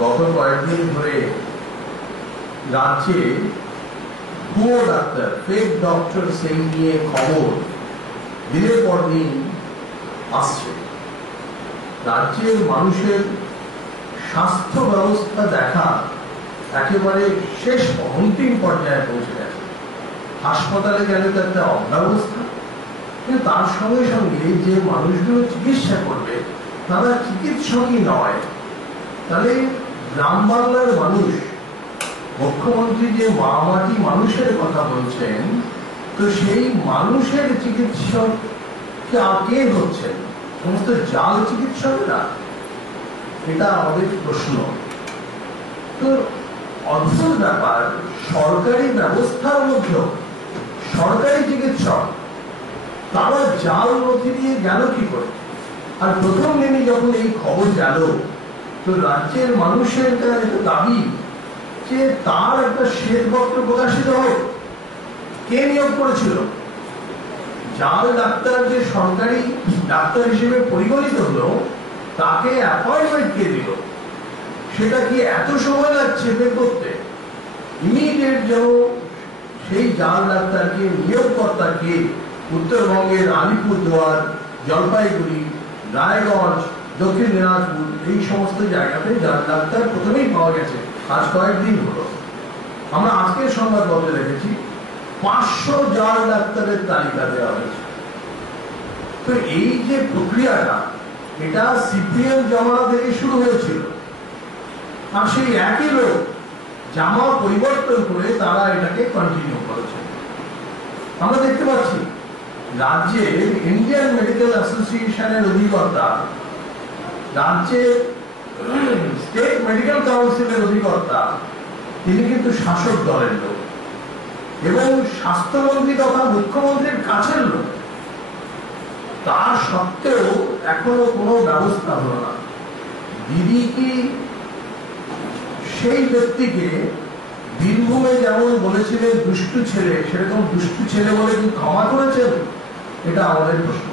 গত কয়েকদিন ধরে রাজ্যে ভুয়ো ডাক্তার, ফেক ডক্টর সেই নিয়ে খবর দিনের পর দিন আসছে। রাজ্যের মানুষের স্বাস্থ্য ব্যবস্থা দেখা একেবারে শেষ অন্তিম পর্যায়ে পৌঁছে গেছে। হাসপাতালে গেলে তো একটা অব্যবস্থা, কিন্তু তার সঙ্গে সঙ্গে যে মানুষগুলো চিকিৎসা করবে তারা চিকিৎসকই নয়। তাহলে গ্রাম বাংলার মানুষ, মুখ্যমন্ত্রী যে মাটি মানুষের কথা বলছেন, তো সেই মানুষের চিকিৎসক কে হচ্ছেন? সমস্ত জাল চিকিৎসকরা? এটা আমাদের প্রশ্ন। তো অদ্ভুত ব্যাপার, সরকারি ব্যবস্থার মধ্যেও সরকারি চিকিৎসক তারা জাল নথি দিয়ে গেল কি করে? আর প্রথম দিনই যখন এই খবর গেল, তো রাজ্যের মানুষের একটা দাবি যে তার একটা শ্বেতপত্র প্রকাশিত হোক। কে নিয়োগ করেছিল? জাল ডাক্তার যে সরকারি ডাক্তার হিসেবে পরিগণিত হলো, তাকে অ্যাপয়েন্টমেন্ট কে দিল? সেটা কি এত সময় লাগছে বের করতে? ইমিডিয়েট যেন সেই জাল ডাক্তারকে নিয়োগকর্তাকে উত্তরবঙ্গের আলিপুরদুয়ার, জলপাইগুড়ি, রায়গঞ্জ, দক্ষিণ দিনাজপুর এই সমস্ত জায়গাতে জাল ডাক্তার প্রথমেই পাওয়া গেছে। আজ কয়েকদিন হলো আমরা আজকের সংবাদপত্রে দেখেছি 500 জাল ডাক্তারের তালিকা দেওয়া হয়েছে। তো এই যে প্রক্রিয়াটা, এটা সিপিএম জামানা থেকে শুরু হয়েছিল। আর সেই একই লোক জামা পরিবর্তন করে তারা এটাকে কন্টিনিউ করেছে। আমরা দেখতে পাচ্ছি রাজ্যের ইন্ডিয়ান মেডিকেল অ্যাসোসিয়েশনের অধিকর্তা, রাজ্যের স্টেট মেডিকেল কাউন্সিলের অধিকর্তা, তিনি কিন্তু শাসক দলের লোক এবং স্বাস্থ্যমন্ত্রী তথা মুখ্যমন্ত্রীর কাছের লোক। তার সত্ত্বেও এখনো কোনো ব্যবস্থা হলো না। দিদি কি সেই ব্যক্তিকে বীরভূমে যেমন বলেছিলেন দুষ্টু ছেলে, সেরকম দুষ্টু ছেলে বলে কি ক্ষমা করেছেন? এটা আমাদের প্রশ্ন।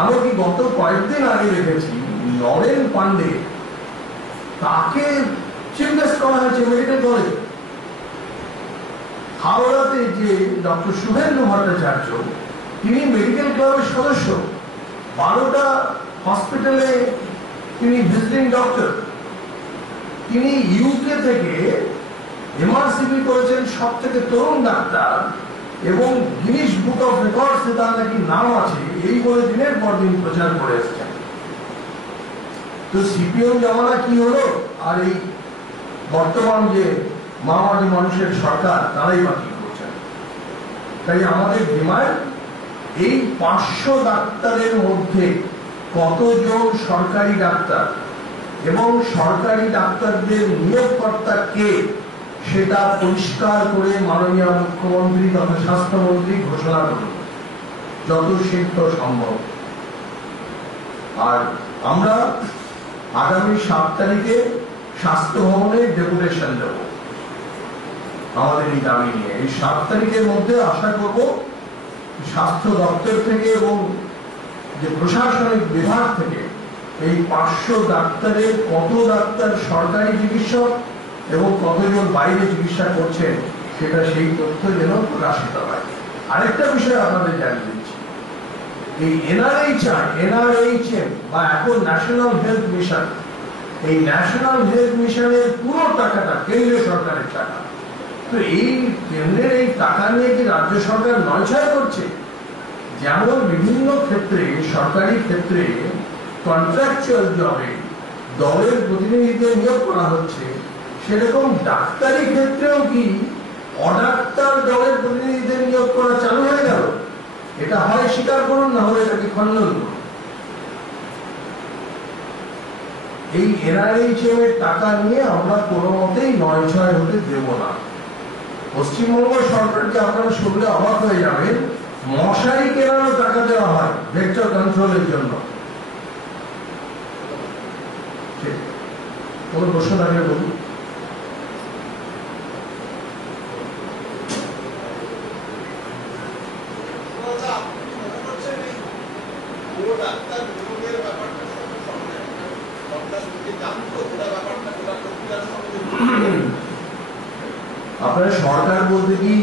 এমনকি গত কয়েকদিন আগে দেখেছি নরেন পান্ডে, তাকে চিফ গেস্ট করা হয়েছে মেডিকেল কলেজে। হাওড়াতে যে ডক্টর শুভেন্দু ভট্টাচার্য, তিনি মেডিকেল ক্লাবের সদস্য, 12টা হসপিটালে তিনি ভিজিটিং ডক্টর। তিনি ইউকে থেকে এমআরসিপি করেছেন সব থেকে তরুণ ডাক্তার, এবং গিনিস বুক অফ রেকর্ডসে তার নাকি নাম আছে, এই বলে দিনের পর দিন প্রচার করে এসেছেন। তো সিপিএম জামানা কি হলো, আর এই বর্তমান যে মাওবাদী মানুষের সরকার, তারাই বা কি করছেন? তাই আমাদের ডিমান্ড, এই 500 ডাক্তারের মধ্যে কতজন সরকারি ডাক্তার এবং সরকারি ডাক্তারদের নিয়োগকর্তা কে, সেটা পরিষ্কার করে মাননীয় মুখ্যমন্ত্রী তথা স্বাস্থ্যমন্ত্রী ঘোষণা করুন যত শীঘ্র সম্ভব। আর আমরা আগামী 7 তারিখে স্বাস্থ্য ভবনে ডেপুটেশন দেব আমাদের এই দাবি নিয়ে। এই 7 তারিখের মধ্যে আশা করব স্বাস্থ্য দপ্তর থেকে এবং যে প্রশাসনিক বিভাগ থেকে এই 500 ডাক্তারের কত ডাক্তার সরকারি চিকিৎসক এবং কতজন বাইরে চিকিৎসা করছেন, সেটা সেই তথ্য যেন প্রকাশিত হয়। আরেকটা বিষয় আপনাদের জানিয়ে দিচ্ছি, এই NRHM বা এখন ন্যাশনাল হেলথ মিশন, এই ন্যাশনাল হেলথ মিশনের পুরো টাকাটা কেন্দ্রীয় সরকারের টাকা। তো এই কেন্দ্রের এই টাকা নিয়ে কি রাজ্য সরকার নয়ছয় করছে? যেমন বিভিন্ন ক্ষেত্রে, সরকারি ক্ষেত্রে কন্ট্রাকচুয়াল জবে দলের প্রতিনিধিদের নিয়োগ করা হচ্ছে, সেরকম ডাক্তারি ক্ষেত্রেও কি অডাক্তার দলের প্রতিনিধিদের নিয়োগ করা চালু হয়ে গেল? এটা হয় স্বীকার করুন, না হলে এটাকে খণ্ডন করুন। এই NRHM এর টাকা নিয়ে আমরা কোনো মতেই নয়ছয় হতে দেব না। পশ্চিমবঙ্গ সরকারকে আপনারা শুনলে অবাক হয়ে যাবেন, মশারি কেনারও টাকা দেওয়া হয় ভেক্টর কন্ট্রোলের জন্য। কোনো প্রশ্ন থাকলে বলুন। আপনারা সরকার বলতে কি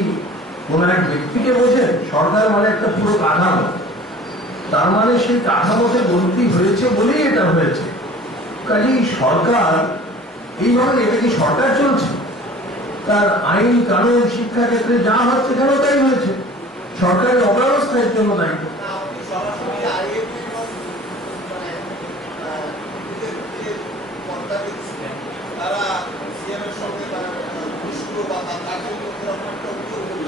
কোন এক ব্যক্তিকে বোঝেন? সরকার মানে একটা পুরো কাঠামো, তার মানে সেই কাঠামোতে গন্তি হয়েছে বলেই এটা হয়েছে। কাজেই সরকার এইভাবে, এটা কি সরকার চলছে? তার আইন কানুন শিক্ষা ক্ষেত্রে যা হচ্ছে কেন তাই হয়েছে, সরকারের অব্যবস্থার জন্য দায়ী।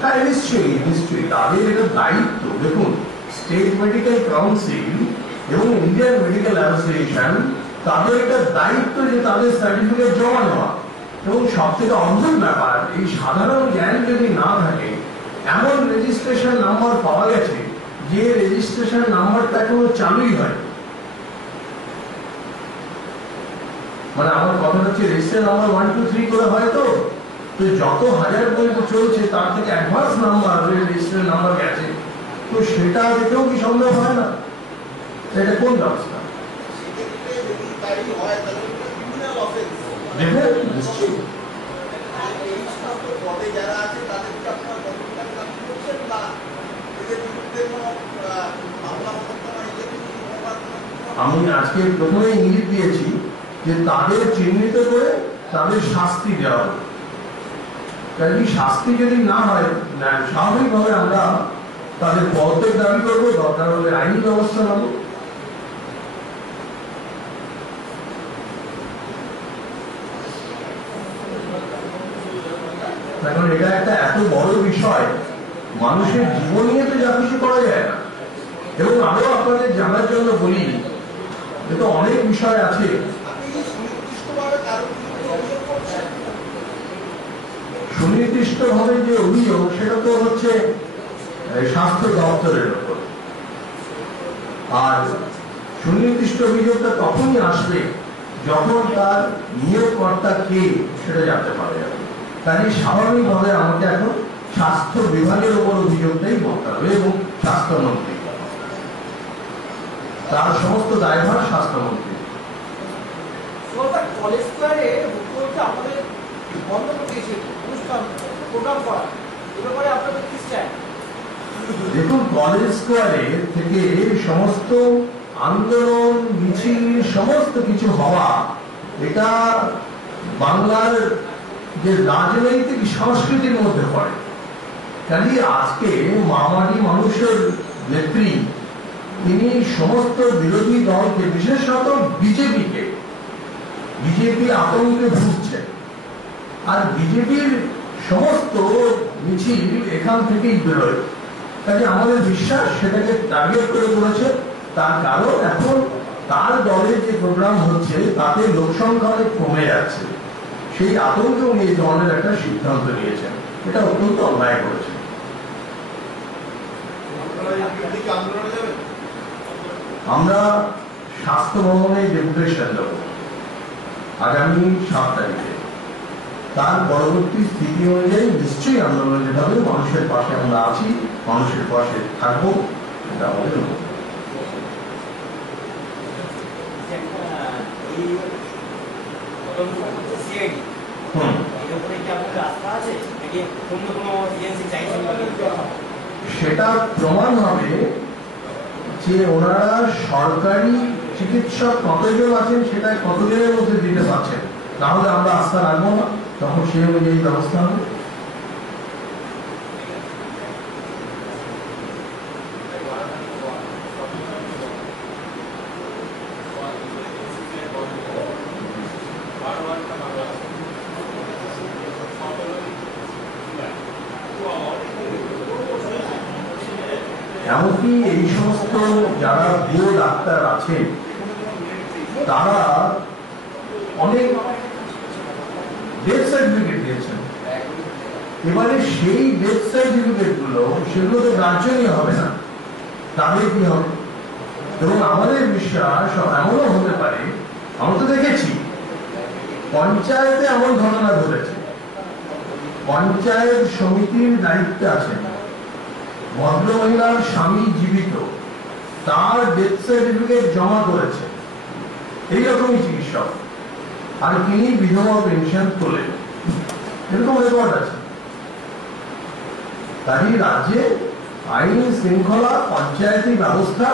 হ্যাঁ, নিশ্চয়ই নিশ্চয়ই তাদের এটা দায়িত্ব। দেখুন, স্টেট মেডিকেল কাউন্সিল এবং ইন্ডিয়ান মেডিকেল অ্যাসোসিয়েশন, তাদের একটা দায়িত্ব যে তাদের সার্টিফিকেট জমা নেওয়া। এবং সব থেকে অদ্ভুত ব্যাপার, এই সাধারণ জ্ঞান যদি না থাকে, এমন রেজিস্ট্রেশন নাম্বার পাওয়া গেছে যে রেজিস্ট্রেশন নাম্বারটা এখনো চালুই হয়। মানে আমার কথা হচ্ছে রেজিস্ট্রেশন নাম্বার 1 2 3 করে হয় তো যত হাজার পর্যন্ত চলছে তার থেকে অ্যাডভান্স নাম্বার রেজিস্ট্রেশন নাম্বার গেছে, তো সেটা দেখেও কি সন্দেহ হয় না? এটা কোন ব্যবস্থা? দেখবেন নিশ্চয়ই আমি আজকে প্রথমে ইঙ্গিত দিয়েছি যে তাদের চিহ্নিত করে তাদের শাস্তি দেওয়া হবে। কাজে শাস্তি যদি না হয়, স্বাভাবিকভাবে আমরা তাদের পদত্যাগ দাবি করবো, দরকার হলে আইনি ব্যবস্থা নেব। এখন এটা একটা এত বড় বিষয়, মানুষের জীবন নিয়ে তো যা কিছু করা যায় না। এবং আরো আপনাদের জানার জন্য বলি, কিন্তু অনেক বিষয় আছে। সুনির্দিষ্ট ভাবে যে অভিযোগ, সেটা তো হচ্ছে স্বাস্থ্য দপ্তরের উপর। আর সুনির্দিষ্ট অভিযোগটা তখনই আসবে যখন তার নিয়োগকর্তা কে সেটা জানতে পারা যাবে। কাজে স্বাভাবিকভাবে আমাকে এখন স্বাস্থ্য বিভাগের উপর অভিযোগটাই করতে হবে, এবং স্বাস্থ্যমন্ত্রী, তার সমস্ত দায়ভার স্বাস্থ্যমন্ত্রী। দেখুন, কলেজ স্কোয়ারে থেকে সমস্ত আন্দোলন মিছিল সমস্ত কিছু হওয়া, এটা বাংলার যে রাজনৈতিক সংস্কৃতির মধ্যে পড়ে। কাজে আজকে মামাটি মানুষের নেত্রী, তিনি সমস্ত বিরোধী দলকে, বিশেষত বিজেপি আতঙ্কে ভুগছে। আর বিজেপির সমস্ত মিছিল এখান থেকেই বেরোয়। কাজে আমাদের বিশ্বাস সেটাকে টার্গেট করে করেছে। তার কারণ এখন তার দলের যে প্রোগ্রাম হচ্ছে তাতে লোকসংখ্যা অনেক কমে যাচ্ছে, সেই আতঙ্কে উনি এই ধরনের একটা সিদ্ধান্ত নিয়েছেন। এটা অত্যন্ত অন্যায় করেছে। আমরা স্বাস্থ্য ভবনে ডেপুটেশন দেব আগামী 7 তারিখে। তার পরবর্তী স্থিতি অনুযায়ী নিশ্চয়ই আন্দোলন যেতে হবে। মানুষের পাশে আমরা আছি, মানুষের পাশে থাকবো, এটা আমাদের। সেটা প্রমাণ হবে যে ওনারা সরকারি চিকিৎসক কতজন আছেন সেটা কতজনের মধ্যে দিতে পারছেন। তাহলে আমরা আস্থা রাখবো না, তখন সেই অনুযায়ী ব্যবস্থা হবে। এমনকি এই সমস্ত যারা ভুয়ো ডাক্তার আছেন, তারা অনেক ডেথ সার্টিফিকেট দিয়েছেন। এবারে সেই ডেথ সার্টিফিকেট গুলো, সেগুলো তো গ্রাহ্যই হবে না, তাহলে কি হবে? এবং আমাদের বিশ্বাস এমনও হতে পারে, আমরা তো দেখেছি পঞ্চায়েতে এমন ঘটনা ঘটেছে, পঞ্চায়েত সমিতির দায়িত্বে আছেন ভদ্রমহিলার স্বামী জীবিত, তার ডেথ সার্টিফিকেট জমা করেছে এইরকমই চিকিৎসক। আর তিনি বিধবা পেনশন তোলেন, এরকম রেকর্ড আছে। তাই রাজ্যে আইন শৃঙ্খলা, পঞ্চায়েতি ব্যবস্থা,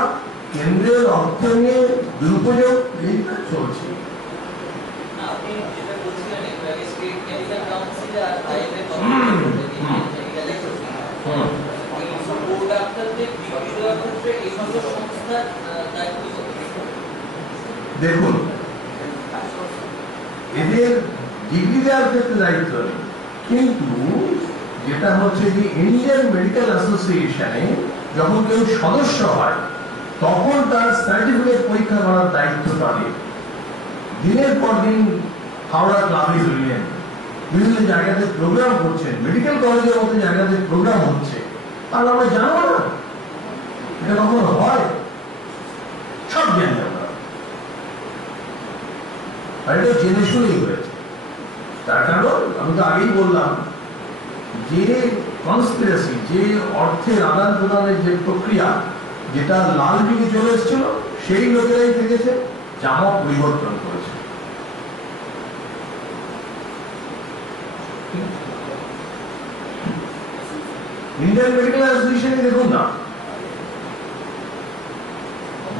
কেন্দ্রের অর্থ নিয়ে দুরুপযোগ এইটা চলছে। দেখুন, এদের ডিগ্রি দেওয়ার ক্ষেত্রে দায়িত্ব নেই, কিন্তু যেটা হচ্ছে যে ইন্ডিয়ান মেডিকেল অ্যাসোসিয়েশনে যখন কেউ সদস্য হয় তখন তার সার্টিফিকেট পরীক্ষা করার দায়িত্ব তাদের। দিনের পর দিন হাওড়া ক্লাব ইউনিয়ন বিভিন্ন জায়গাতে প্রোগ্রাম করছেন, মেডিকেল কলেজের মতো জায়গাতে প্রোগ্রাম হচ্ছে, আর আমরা জানবো না এটা কখন হয়? সব জানি আমরা, আর এটা জেনে শুনেই হয়েছে। তার কারণ আমি তো আগেই বললাম যে কনস্পিরেসি, যে অর্থের আদান প্রদানের যে প্রক্রিয়া, যেটা লাল যুগে চলে এসেছিল, সেই লোকেরাই থেকেছে, জামা পরিবর্তন করেছে। ইন্ডিয়ান মেডিকেল অ্যাসোসিয়েশনে দেখুন না,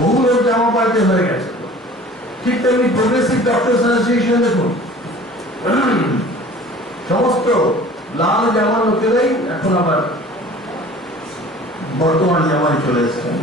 বহু লোক জামা পাল্টে হয়ে গেছে। ঠিক তেমনি প্রোগ্রেসিভ ডক্টরস অ্যাসোসিয়েশন দেখুন, সমস্ত লাল জামা লোকেরাই এখন আবার বর্তমান জামায় চলে এসেছেন।